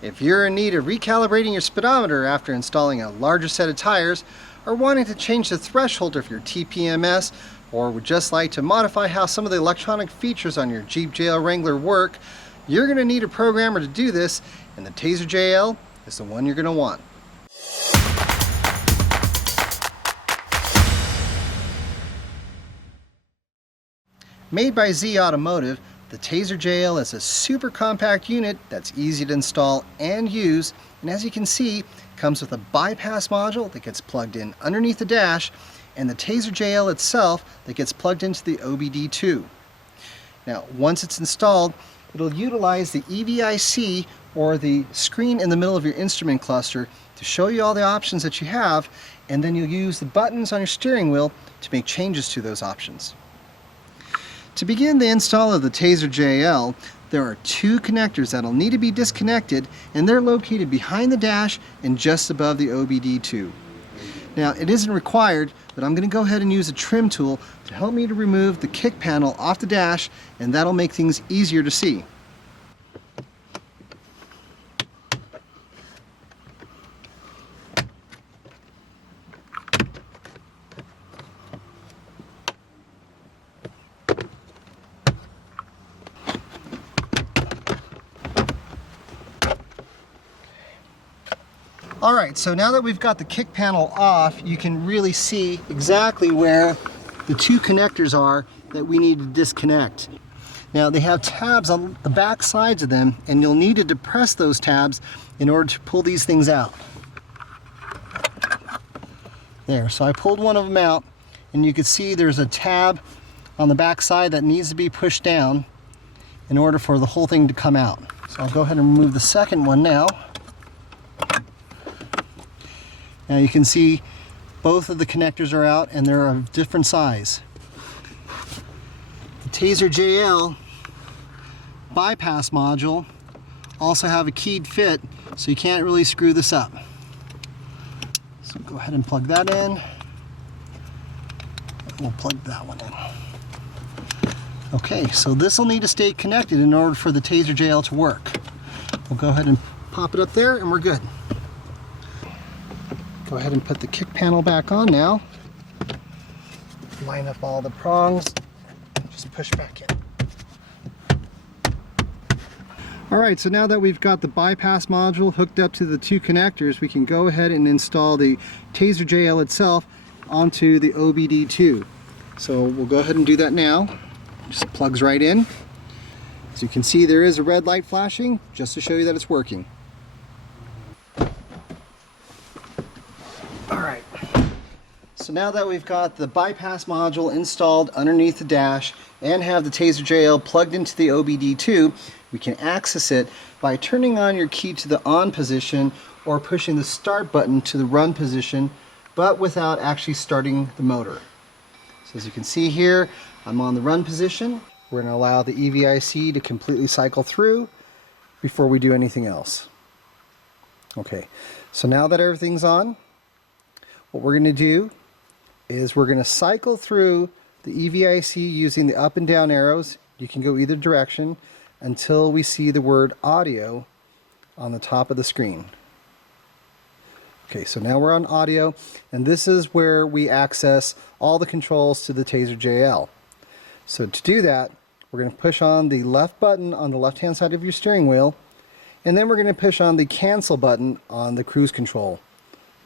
If you're in need of recalibrating your speedometer after installing a larger set of tires, or wanting to change the threshold of your TPMS, or would just like to modify how some of the electronic features on your Jeep JL Wrangler work, you're going to need a programmer to do this, and the Taser Jl is the one you're going to want. Made by Z Automotive, the Taser Jl is a super compact unit that's easy to install and use, and as you can see, comes with a bypass module that gets plugged in underneath the dash, and the Taser Jl itself that gets plugged into the OBD2. Now, once it's installed, it'll utilize the EVIC, or the screen in the middle of your instrument cluster, to show you all the options that you have, and then you'll use the buttons on your steering wheel to make changes to those options. To begin the install of the Taser Jl, there are two connectors that'll need to be disconnected, and they're located behind the dash and just above the OBD2. Now, it isn't required, but I'm going to go ahead and use a trim tool to help me to remove the kick panel off the dash, and that'll make things easier to see. Alright, so now that we've got the kick panel off, you can really see exactly where the two connectors are that we need to disconnect. Now, they have tabs on the back sides of them, and you'll need to depress those tabs in order to pull these things out. There, so I pulled one of them out, and you can see there's a tab on the back side that needs to be pushed down in order for the whole thing to come out. So I'll go ahead and remove the second one now. Now you can see both of the connectors are out, and they're of different size. The Taser Jl bypass module also have a keyed fit, so you can't really screw this up. So go ahead and plug that in. We'll plug that one in. Okay, so this will need to stay connected in order for the Taser Jl to work. We'll go ahead and pop it up there, and we're good. Go ahead and put the kick panel back on now. Line up all the prongs, just push back in. Alright, so now that we've got the bypass module hooked up to the two connectors, we can go ahead and install the Taser Jl itself onto the OBD2. So we'll go ahead and do that now. Just plugs right in. As you can see, there is a red light flashing, just to show you that it's working. Alright, so now that we've got the bypass module installed underneath the dash and have the Taser Jl plugged into the OBD2, we can access it by turning on your key to the on position or pushing the start button to the run position, but without actually starting the motor. So as you can see here, I'm on the run position. We're going to allow the EVIC to completely cycle through before we do anything else. Okay, so now that everything's on, what we're going to do is we're going to cycle through the EVIC using the up and down arrows. You can go either direction until we see the word audio on the top of the screen. Okay, so now we're on audio, and this is where we access all the controls to the Taser Jl. So to do that, we're going to push on the left button on the left hand side of your steering wheel, and then we're going to push on the cancel button on the cruise control.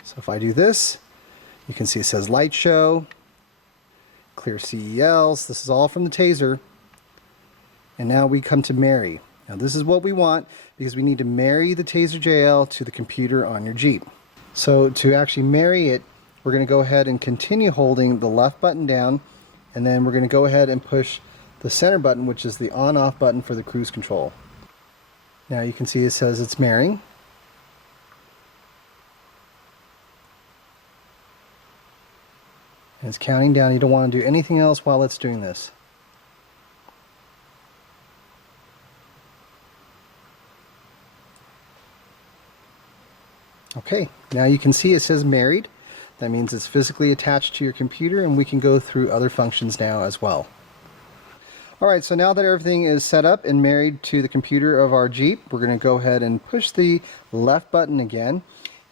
So if I do this, you can see it says light show, clear CELs, this is all from the Taser. And now we come to marry. Now this is what we want, because we need to marry the Taser Jl to the computer on your Jeep. So to actually marry it, we're going to go ahead and continue holding the left button down, and then we're going to go ahead and push the center button, which is the on-off button for the cruise control. Now you can see it says it's marrying. And it's counting down. You don't want to do anything else while it's doing this. Okay, now you can see it says married. That means it's physically attached to your computer, and we can go through other functions now as well. Alright, so now that everything is set up and married to the computer of our Jeep, we're going to go ahead and push the left button again,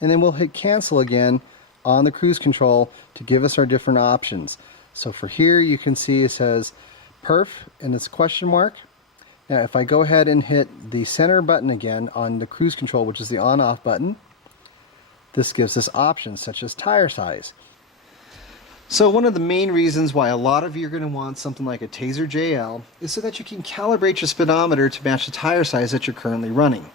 and then we'll hit cancel again on the cruise control to give us our different options. So for here you can see it says perf and it's question mark. Now if I go ahead and hit the center button again on the cruise control, which is the on-off button, this gives us options such as tire size. So one of the main reasons why a lot of you are going to want something like a Taser Jl is so that you can calibrate your speedometer to match the tire size that you're currently running.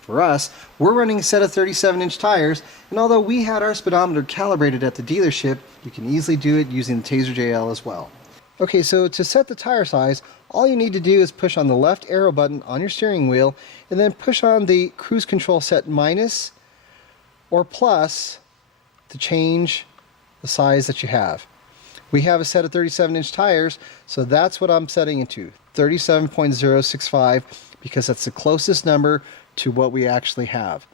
For us, we're running a set of 37-inch tires, and although we had our speedometer calibrated at the dealership, you can easily do it using the Taser Jl as well. Okay, so to set the tire size, all you need to do is push on the left arrow button on your steering wheel, and then push on the cruise control set minus or plus to change the size that you have. We have a set of 37-inch tires, so that's what I'm setting it to, 37.065, because that's the closest number to what we actually have.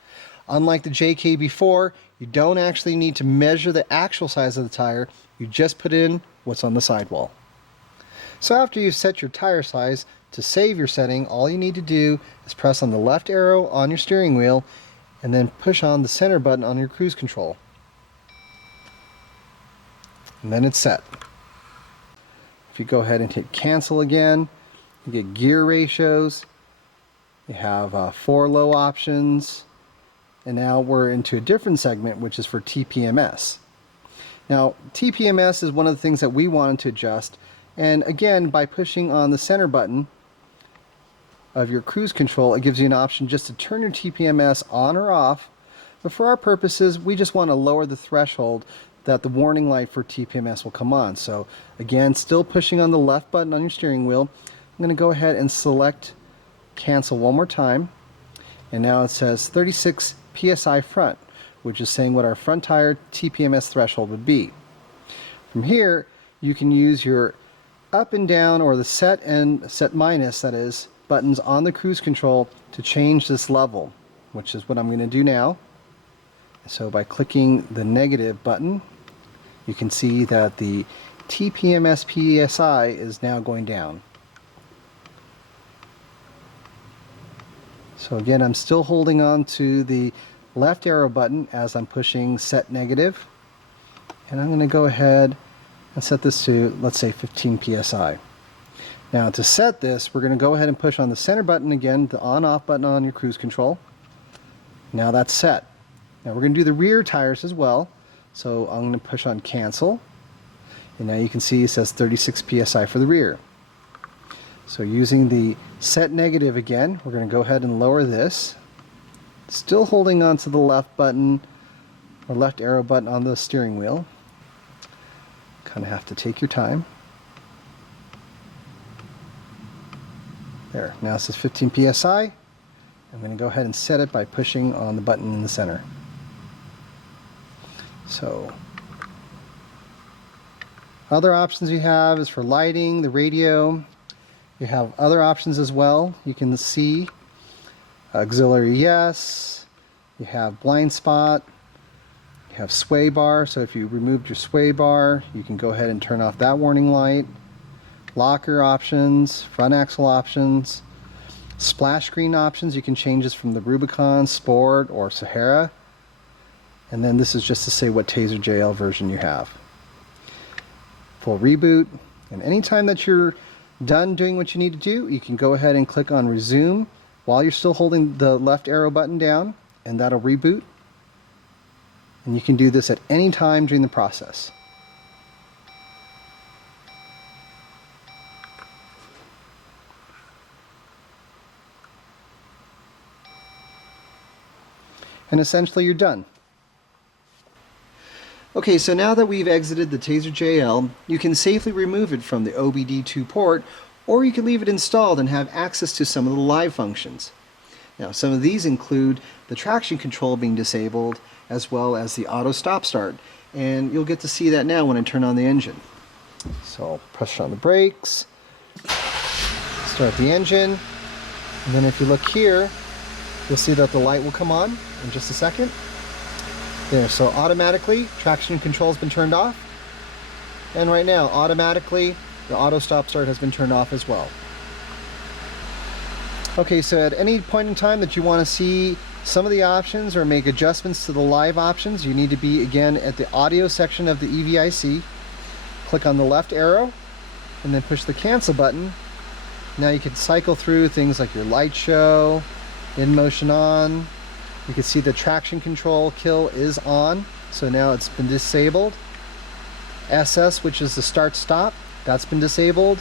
Unlike the JK before, you don't actually need to measure the actual size of the tire, you just put in what's on the sidewall. So after you've set your tire size, to save your setting, all you need to do is press on the left arrow on your steering wheel and then push on the center button on your cruise control. And then it's set. If you go ahead and hit cancel again, you get gear ratios, you have 4 low options, and now we're into a different segment, which is for TPMS. Now TPMS is one of the things that we wanted to adjust, and again, by pushing on the center button of your cruise control, it gives you an option just to turn your TPMS on or off, but for our purposes we just want to lower the threshold that the warning light for TPMS will come on. So again, still pushing on the left button on your steering wheel, I'm going to go ahead and select cancel one more time, and now it says 36 psi front, which is saying what our front tire TPMS threshold would be. From here you can use your up and down, or the set and set minus, that is, buttons on the cruise control to change this level, which is what I'm going to do now. So by clicking the negative button, you can see that the TPMS PSI is now going down. So again, I'm still holding on to the left arrow button as I'm pushing set negative, and I'm going to go ahead and set this to, let's say, 15 psi. Now to set this, we're going to go ahead and push on the center button again, the on-off button on your cruise control. Now that's set. Now we're going to do the rear tires as well, so I'm going to push on cancel, and now you can see it says 36 psi for the rear. So using the set negative again, we're going to go ahead and lower this, still holding on to the left button or left arrow button on the steering wheel. Kind of have to take your time. There, now it says 15 psi. I'm going to go ahead and set it by pushing on the button in the center. So other options you have is for lighting, the radio. You have other options as well. You can see auxiliary yes, you have blind spot, you have sway bar, so if you removed your sway bar you can go ahead and turn off that warning light, locker options, front axle options, splash screen options. You can change this from the Rubicon, Sport, or Sahara. And then this is just to say what Taser Jl version you have. Full reboot, and anytime that you're done doing what you need to do, you can go ahead and click on resume while you're still holding the left arrow button down, and that'll reboot. And you can do this at any time during the process. And essentially you're done. Okay, so now that we've exited the Taser Jl, you can safely remove it from the OBD2 port, or you can leave it installed and have access to some of the live functions. Now, some of these include the traction control being disabled, as well as the auto stop start, and you'll get to see that now when I turn on the engine. So I'll press on the brakes, start the engine, and then if you look here, you'll see that the light will come on in just a second. There, so automatically traction control has been turned off, and right now automatically The auto stop start has been turned off as well. Okay, so at any point in time that you want to see some of the options or make adjustments to the live options, you need to be again at the audio section of the EVIC. Click on the left arrow and then push the cancel button. Now you can cycle through things like your light show, in motion on. You can see the traction control kill is on, so now it's been disabled. SS, which is the start stop, that's been disabled.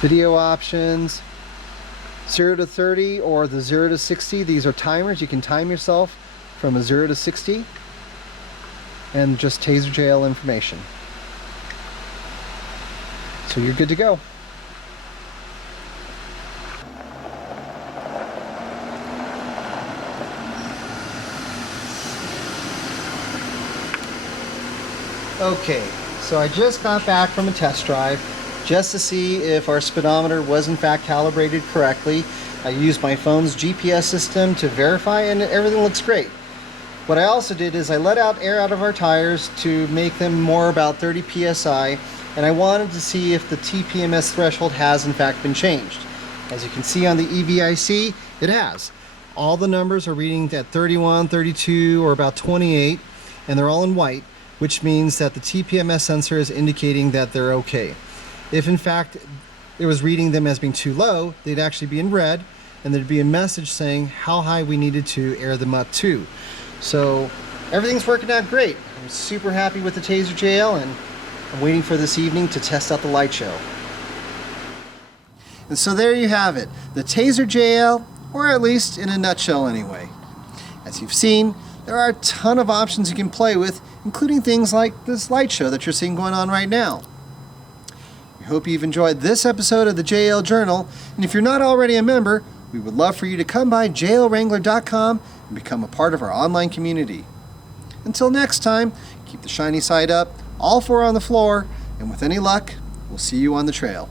Video options, 0 to 30 or the 0 to 60, these are timers. You can time yourself from a 0 to 60. And just Taser Jl information. So you're good to go. Okay, so I just got back from a test drive just to see if our speedometer was in fact calibrated correctly. I used my phone's GPS system to verify and everything looks great. What I also did is I let out air out of our tires to make them more about 30 psi, and I wanted to see if the Tpms threshold has in fact been changed. As you can see on the EVIC, it has. All the numbers are reading at 31, 32, or about 28, and they're all in white, which means that the Tpms sensor is indicating that they're okay. If in fact it was reading them as being too low, they'd actually be in red, and there'd be a message saying how high we needed to air them up to. So everything's working out great. I'm super happy with the Taser Jl, and I'm waiting for this evening to test out the light show. And so there you have it, the Taser Jl, or at least in a nutshell anyway. As you've seen, there are a ton of options you can play with, including things like this light show that you're seeing going on right now. We hope you've enjoyed this episode of the JL Journal, and if you're not already a member, we would love for you to come by jlwrangler.com and become a part of our online community. Until next time, keep the shiny side up, all four on the floor, and with any luck, we'll see you on the trail.